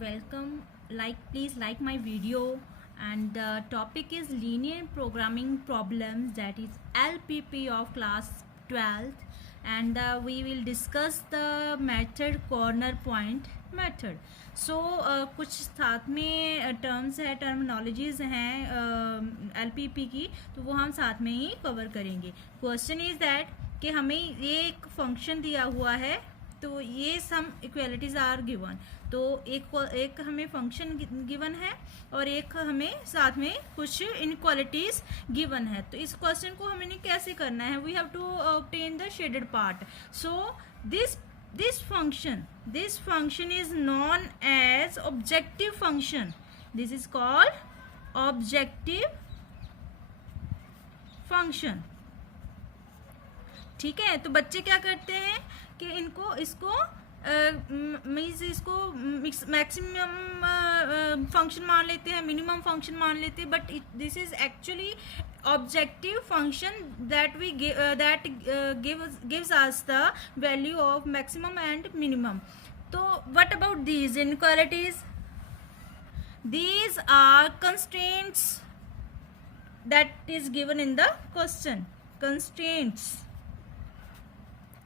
welcome. Please like my video, and the topic is linear programming problems, that is LPP of class 12th, and we will discuss the method corner point method. So कुछ साथ में terms है, terminologies हैं LPP की, तो वो हम साथ में ही कवर करेंगे. क्वेश्चन इज दैट कि हमें ये एक फंक्शन दिया हुआ है, तो ये सम इक्वालिटीज आर गिवन. तो एक हमें फंक्शन गिवन है और एक हमें साथ में कुछ इनक्वालिटीज गिवन है. तो इस क्वेश्चन को हमें कैसे करना है? We have to obtain the shaded part. So this function is known as objective function. This is called objective function. ठीक है. तो बच्चे क्या करते हैं कि इसको मैक्सिमम फंक्शन मान लेते हैं, मिनिमम फंक्शन मान लेते हैं, but this is actually objective function that gives us the value of maximum and minimum. So what about these inequalities? These are constraints that is given in the question. Constraints.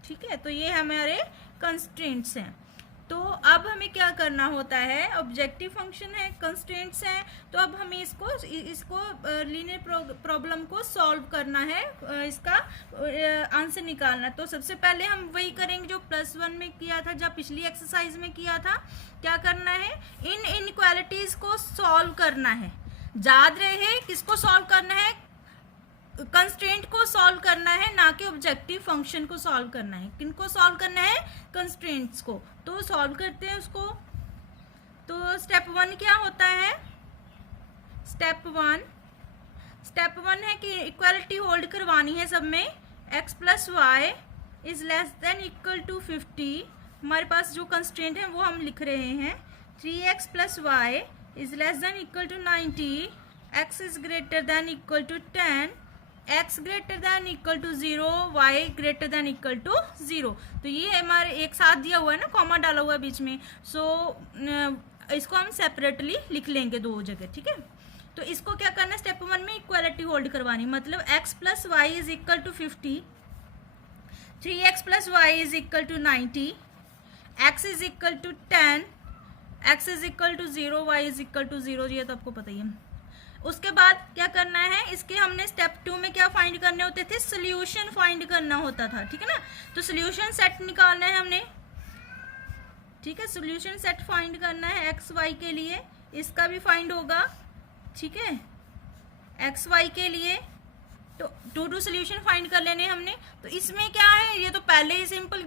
ठीक है. तो ये हमारे constraints हैं. तो अब हमें क्या करना होता है? ऑब्जेक्टिव फंक्शन है, कंस्ट्रेंट्स हैं, तो अब हमें इसको लीनियर प्रॉब्लम को सॉल्व करना है, इसका आंसर निकालना. तो सबसे पहले हम वही करेंगे जो +1 में किया था, जब पिछली एक्सरसाइज में किया था. क्या करना है? इन इनइक्वालिटीज को सॉल्व करना है. याद रहे किसको सॉल्व करना है? कंस्ट्रेंट को सॉल्व करना है, ना कि ऑब्जेक्टिव फंक्शन को सॉल्व करना है. किनको सॉल्व करना है? कंस्ट्रेंट्स को. तो सॉल्व करते हैं उसको. तो स्टेप 1 क्या होता है? स्टेप वन है कि इक्वालिटी होल्ड करवानी है सब में. x + y is less than equal to 50. हमारे पास जो कंस्ट्रेंट है वो हम लिख रहे हैं. 3x + y is less than equal to 90. x is greater than equal to 10. x greater than equal to 0, y greater than equal to 0. तो ये हमारे एक साथ दिया हुआ है ना, कॉमा डाला हुआ है बीच में. सो इसको हम सेपरेटली लिख लेंगे दो जगह. ठीक है. तो इसको क्या करना है? स्टेप 1 में इक्वालिटी होल्ड करवानी, मतलब x + y is equal to 50, 3x + y is equal to 90, x is equal to 10, x is equal to 0, y is equal to 0. ये तो आपको पता ही है. उसके बाद क्या करना है? इसके हमने स्टेप 2 में क्या फाइंड करने होते थे? सोल्यूशन फाइंड करना होता था. ठीक है ना. तो सोल्यूशन सेट निकालना है हमने. ठीक है. सोल्यूशन सेट फाइंड करना है एक्स वाई के लिए. इसका भी फाइंड होगा. ठीक है. एक्स वाई के लिए तो 2 सोल्यूशन फाइंड कर लेने हमने. तो इसमें क्या है? ये तो पहले ही सिंपल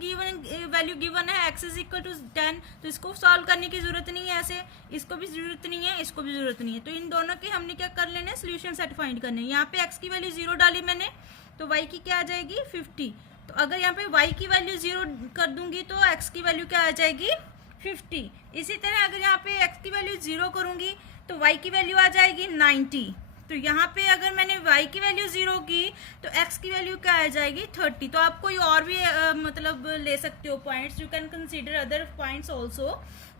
वैल्यू गिवन है, x इज इक्वल टू 10. तो इसको सॉल्व करने की जरूरत नहीं है. ऐसे इसको भी जरूरत नहीं है, इसको भी जरूरत नहीं है. तो इन दोनों के हमने क्या कर लेने? सोल्यूशन सेट फाइंड करने. यहाँ पे x की वैल्यू 0 डाली मैंने, तो y की क्या आ जाएगी? 50. तो अगर यहाँ पे y की वैल्यू 0 कर दूंगी तो x की वैल्यू क्या आ जाएगी? 50. इसी तरह अगर यहाँ पे x की वैल्यू 0 करूंगी तो y की वैल्यू आ जाएगी 90. तो यहाँ पे अगर मैंने y की वैल्यू 0 की तो x की वैल्यू क्या आ जाएगी? 30. तो आप कोई और भी मतलब ले सकते हो points. You can consider other points also.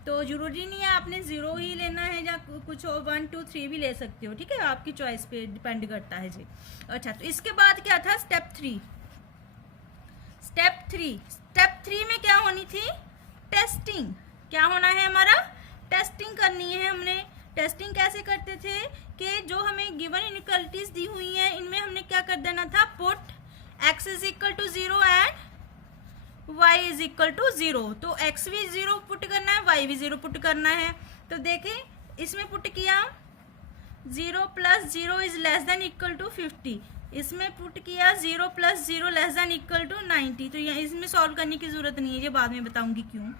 तो जरूरी नहीं है आपने 0 ही लेना है, या कुछ और 1 2 3 भी ले सकते हो. ठीक है. आपकी चॉइस पे डिपेंड करता है जी. अच्छा. तो इसके बाद क्या था? स्टेप 3. स्टेप 3 में क्या होनी थी? टेस्टिंग. क्या होना है हमारा? टेस्टिंग करनी है हमने. टेस्टिंग कैसे करते थे कि जो हमें गिवन इनइक्वालिटीज दी हुई हैं, इनमें हमने क्या कर देना था? Put x is equal to 0 and y is equal to 0. तो x भी 0 पुट करना है, y भी 0 पुट करना है. तो देखें इसमें पुट किया 0 + 0 is less than equal to 50. इसमें पुट किया 0 + 0 लेस देन इक्वल टू 90. तो यहाँ इसमें सॉल्व करने की जरूरत नहीं है, ये बाद में बताऊंगी क्यों.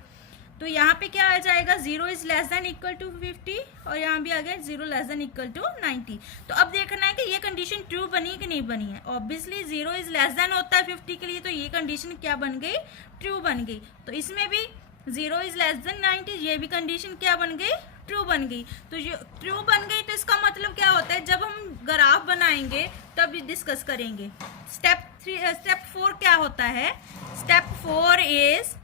तो यहाँ पे क्या आ जाएगा? 0 is less than equal to 50, और यहाँ भी आ गया 0 लेस देन इक्वल टू 90. तो अब देखना है कि ये कंडीशन ट्रू बनी कि नहीं बनी है. ऑब्वियसली 0 इज लेस देन होता है 50 के लिए, तो ये कंडीशन क्या बन गई? ट्रू बन गई. तो इसमें भी 0 इज लेस देन 90, ये भी कंडीशन क्या बन गई? ट्रू बन गई. तो ये ट्रू बन गई, तो इसका मतलब क्या होता है? जब हम ग्राफ बनाएंगे तब डिस्कस करेंगे. स्टेप 4 क्या होता है? स्टेप 4 इज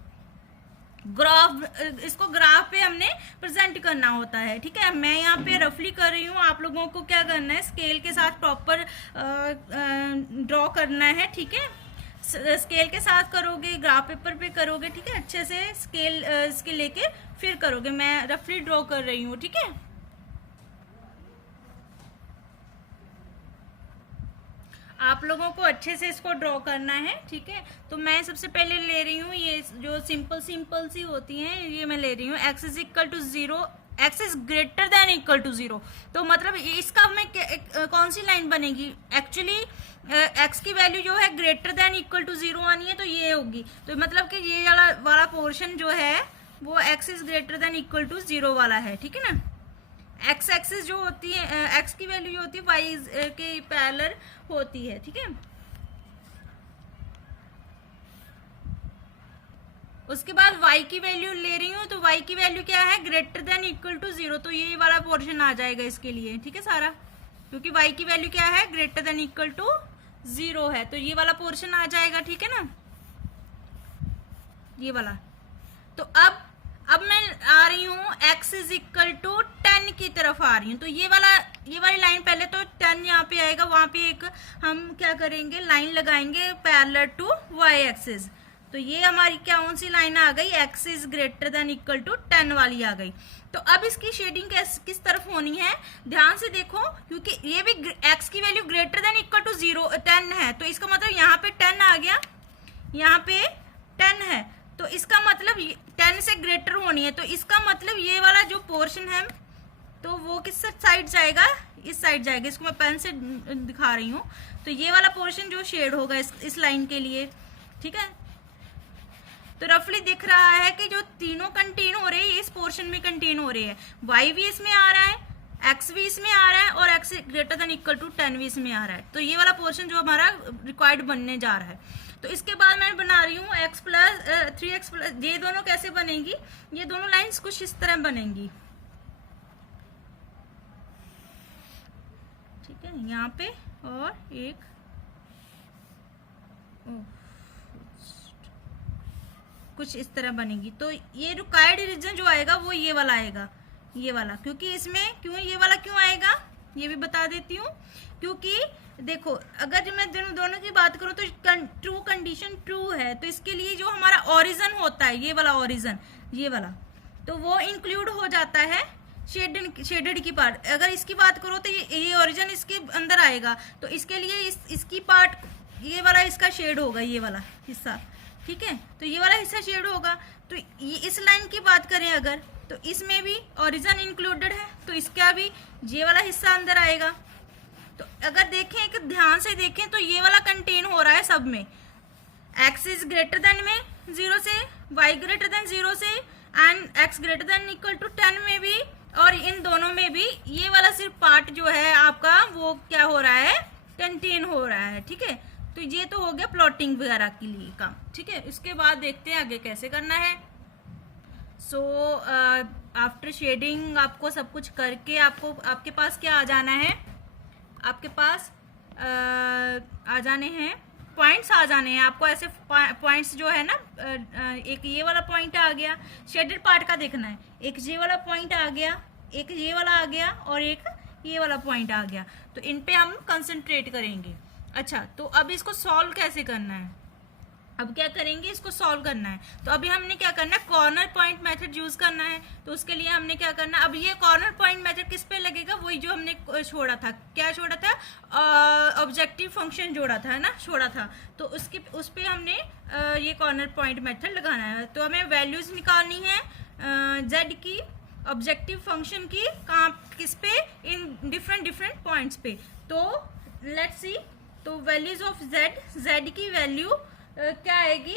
ग्राफ, इसको ग्राफ पे हमने प्रेजेंट करना होता है। ठीक है, मैं यहाँ पे रफली कर रही हूँ, आप लोगों को क्या करना है, स्केल के साथ प्रॉपर ड्रॉ करना है। ठीक है, स्केल के साथ करोगे, ग्राफ पेपर पे करोगे, ठीक है, अच्छे से स्केल इसके लेके फिर करोगे। मैं रफली ड्रॉ कर रही हूँ। ठीक है, आप लोगों को अच्छे से इसको ड्रॉ करना है। ठीक है, तो मैं सबसे पहले ले रही हूँ ये जो सिंपल सी होती हैं, ये मैं ले रही हूँ x is equal to 0, x is greater than equal to 0। तो मतलब इसका में कौन सी लाइन बनेगी, एक्चुअली x की वैल्यू जो है ग्रेटर देन इक्वल टू 0 आनी है, तो ये होगी। तो मतलब कि ये वाला पोर्शन जो है वो x is greater than equal to 0 वाला है। ठीक है ना, एक्स एक्सिस जो होती है, एक्स की वैल्यू जो होती है वाई के पैरेलल होती है। ठीक है, उसके बाद y की वैल्यू ले रही हूँ, तो y की वैल्यू क्या है, ग्रेटर देन इक्वल टू 0। तो ये वाला पोर्शन आ जाएगा इसके लिए। ठीक है सारा, क्योंकि y की वैल्यू क्या है, ग्रेटर देन इक्वल टू 0 है, तो ये वाला पोर्शन आ जाएगा। ठीक है ना, ये वाला। तो अब मैं आ रही हूँ x इज इक्वल टू 10 की तरफ आ रही हूँ। तो ये वाली लाइन पहले तो 10 यहाँ पे आएगा, वहां पे एक हम क्या करेंगे, लाइन लगाएंगे पैरेलल टू y एक्सिस। तो ये हमारी कौन सी लाइन आ गई, x is greater than equal to 10 वाली आ गई। तो अब इसकी शेडिंग किस तरफ होनी है, ध्यान से देखो, क्योंकि ये भी x की value greater than equal to 10 है, तो इसका मतलब यहाँ पे 10 आ गया, यहाँ पे 10 है, तो इसका मतलब 10 से ग्रेटर होनी है। तो इसका मतलब ये वाला जो पोर्शन है तो वो किस साइड जाएगा, इस साइड जाएगा। इसको मैं पेन से दिखा रही हूँ। तो ये वाला पोर्शन जो शेड होगा इस लाइन के लिए। ठीक है, तो रफली दिख रहा है कि जो तीनों कंटेन हो रहे हैं इस पोर्शन में कंटेन हो रहे हैं। y भी इसमें आ रहा है, x भी इसमें आ रहा है, और x greater than equal to 10 भी इसमें आ रहा है। तो ये वाला पोर्शन जो हमारा रिक्वायर्ड बनने जा रहा है। तो इसके बाद मैं बना रही हूँ x प्लस 3x प्लस, ये दोनों कैसे बनेंगी, ये दोनों लाइंस कुछ इस तरह बनेंगी। ठीक है, यहाँ पे और एक कुछ इस तरह बनेगी। तो ये रिक्वायर्ड रीजन जो आएगा वो ये वाला आएगा, ये वाला। क्योंकि इसमें ये वाला क्यों आएगा ये भी बता देती हूँ। क्योंकि देखो, अगर मैं दोनों की बात करूँ तो ट्रू कंडीशन ट्रू है, तो इसके लिए जो हमारा ओरिजिन होता है, ये वाला ओरिजिन, ये वाला, तो वो इंक्लूड हो जाता है शेडेड की पार्ट। अगर इसकी बात करो तो ये ओरिजिन इसके अंदर आएगा, तो इसके लिए इसकी पार्ट, ये वाला इसका शेड होगा, ये वाला हिस्सा। ठीक है, तो ये वाला हिस्सा शेड होगा। तो ये इस लाइन की बात करें अगर, तो इसमें भी ओरिजिन इंक्लूडेड है, तो इसका भी ये वाला हिस्सा अंदर आएगा। तो अगर देखें कि ध्यान से देखें तो ये वाला कंटेन हो रहा है सब में, x इज ग्रेटर देन में 0 से, y ग्रेटर देन 0 से, and x greater than equal to 10 में भी, और इन दोनों में भी ये वाला सिर्फ पार्ट जो है आपका वो क्या हो रहा है, कंटेन हो रहा है। ठीक है, तो ये तो हो गया प्लॉटिंग वगैरह के लिए काम। ठीक है, इसके बाद देखते हैं आगे कैसे करना है। सो आफ्टर शेडिंग आपको सब कुछ करके आपके पास क्या आ जाना है, आपके पास आ जाने हैं पॉइंट्स, आ जाने हैं आपको ऐसे पॉइंट्स जो है ना, एक ये वाला पॉइंट आ गया, शेडेड पार्ट का देखना है, एक ये वाला पॉइंट आ गया, एक ये वाला आ गया, और एक ये वाला पॉइंट आ गया। तो इन पे हम कंसंट्रेट करेंगे। अच्छा, तो अब इसको सॉल्व कैसे करना है, अब क्या करेंगे, इसको सॉल्व करना है। तो अभी हमने क्या करना है, कॉर्नर पॉइंट मेथड यूज करना है। तो उसके लिए हमने क्या करना है, अब ये कॉर्नर पॉइंट मेथड किस पे लगेगा, वही जो हमने छोड़ा था, क्या छोड़ा था, ऑब्जेक्टिव फंक्शन छोड़ा था। तो उस पे हमने ये कॉर्नर पॉइंट मेथड लगाना है। तो हमें वैल्यूज निकालनी है z की, ऑब्जेक्टिव फंक्शन की, किस पे, इन डिफरेंट पॉइंट्स पे। तो लेट्स सी, तो वैल्यूज ऑफ z की वैल्यू क्या आएगी,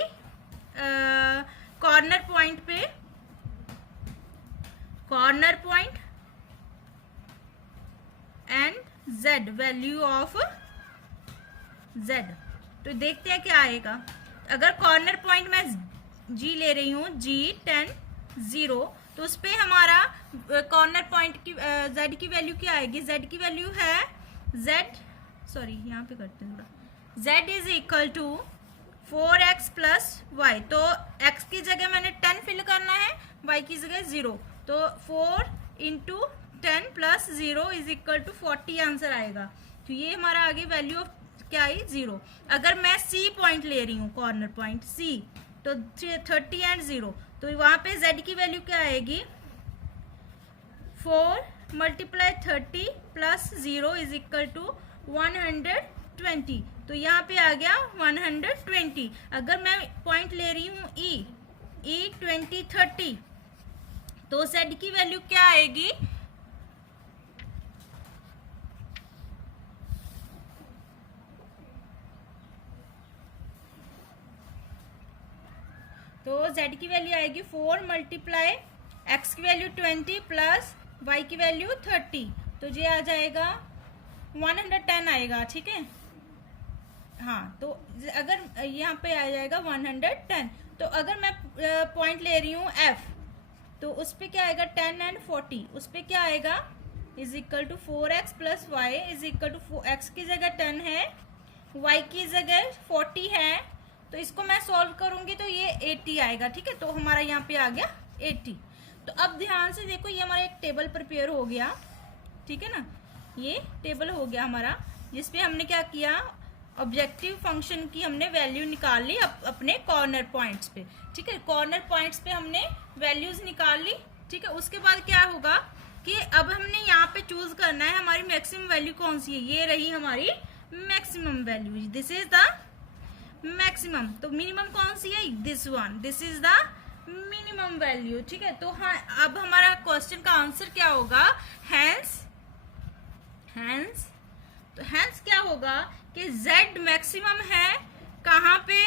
कॉर्नर पॉइंट पे, corner point and z, value of z। तो देखते हैं क्या आएगा। अगर कॉर्नर पॉइंट मैं g ले रही हूँ, g 10 0, तो उस पे हमारा कॉर्नर पॉइंट की z की वैल्यू क्या आएगी, z की वैल्यू है z, सॉरी यहाँ पे करते हैं थोड़ा, z is equal to 4x plus y, तो x की जगह मैंने 10 फिल करना है, y की जगह 0, तो 4 into 10 plus 0 is equal to 40 answer आएगा। तो ये हमारा आगे वैल्यू ऑफ क्या आई 0। अगर मैं C पॉइंट ले रही हूँ, कॉर्नर पॉइंट C, तो 30 एंड 0, तो वहाँ पे Z की वैल्यू क्या आएगी 4 multiply 30 plus 0 is equal to 120, तो यहाँ पे आ गया 120। अगर मैं पॉइंट ले रही हूँ E 20 30, तो Z की वैल्यू क्या आएगी तो Z की वैल्यू आएगी 4 मल्टीप्लाई x की वैल्यू 20 प्लस y की वैल्यू 30, तो ये आ जाएगा 110 आएगा, ठीक है। हाँ, तो अगर यहाँ पे आ जाएगा 110, तो अगर मैं पॉइंट ले रही हूँ F, तो उस पर क्या आएगा 10 एंड 40, उस पर क्या आएगा is equal to 4x plus y is equal to x की जगह 10 है, y की जगह 40 है, तो इसको मैं सॉल्व करूंगी तो ये 80 आएगा, ठीक है। तो हमारा यहाँ पे आ गया 80। तो अब ध्यान से देखो, ये हमारा एक टेबल प्रिपेयर हो गया, ठीक है ना, ये टेबल हो गया हमारा, जिसपे हमने क्या किया, ऑब्जेक्टिव फंक्शन की हमने वैल्यू निकाल ली अपने कॉर्नर पॉइंट्स पे, ठीक है। कॉर्नर पॉइंट्स पे हमने वैल्यूज निकाल ली, ठीक है। उसके बाद क्या होगा कि अब हमने यहाँ पे चूज करना है हमारी मैक्सिमम वैल्यू कौन सी है, ये रही हमारी maximum value, this is the maximum. तो मिनिमम कौन सी है, this one, this is the minimum value, ठीक है। तो हाँ, अब हमारा क्वेश्चन का आंसर क्या होगा, हेंस तो हेंस क्या होगा कि Z मैक्सिमम है कहाँ पे,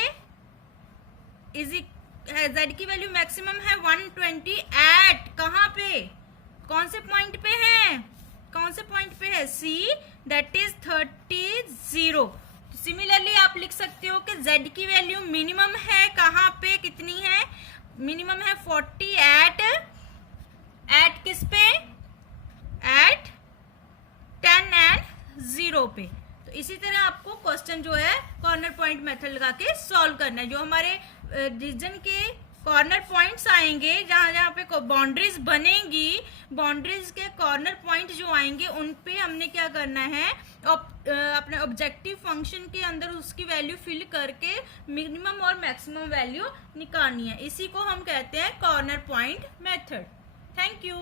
Z की वैल्यू मैक्सिमम है 120 एट कहाँ पे, कौन से पॉइंट पे है, कौन से पॉइंट पे है C, दैट इज 30। सिमिलरली आप लिख सकते हो कि Z की वैल्यू मिनिमम है कहाँ पे, कितनी है, मिनिमम है 40 एट किस पे, एट 10 एंड 0 पे। तो इसी तरह आपको क्वेश्चन जो है कॉर्नर पॉइंट मेथड लगा के सॉल्व करना है। जो हमारे रीजन के कॉर्नर पॉइंट्स आएंगे, जहाँ जहाँ पे बाउंड्रीज बनेंगी, बाउंड्रीज के कॉर्नर पॉइंट जो आएंगे उन पे हमने क्या करना है, अपने ऑब्जेक्टिव फंक्शन के अंदर उसकी वैल्यू फिल करके मिनिमम और मैक्सिमम वैल्यू निकालनी है। इसी को हम कहते हैं corner point method. Thank you.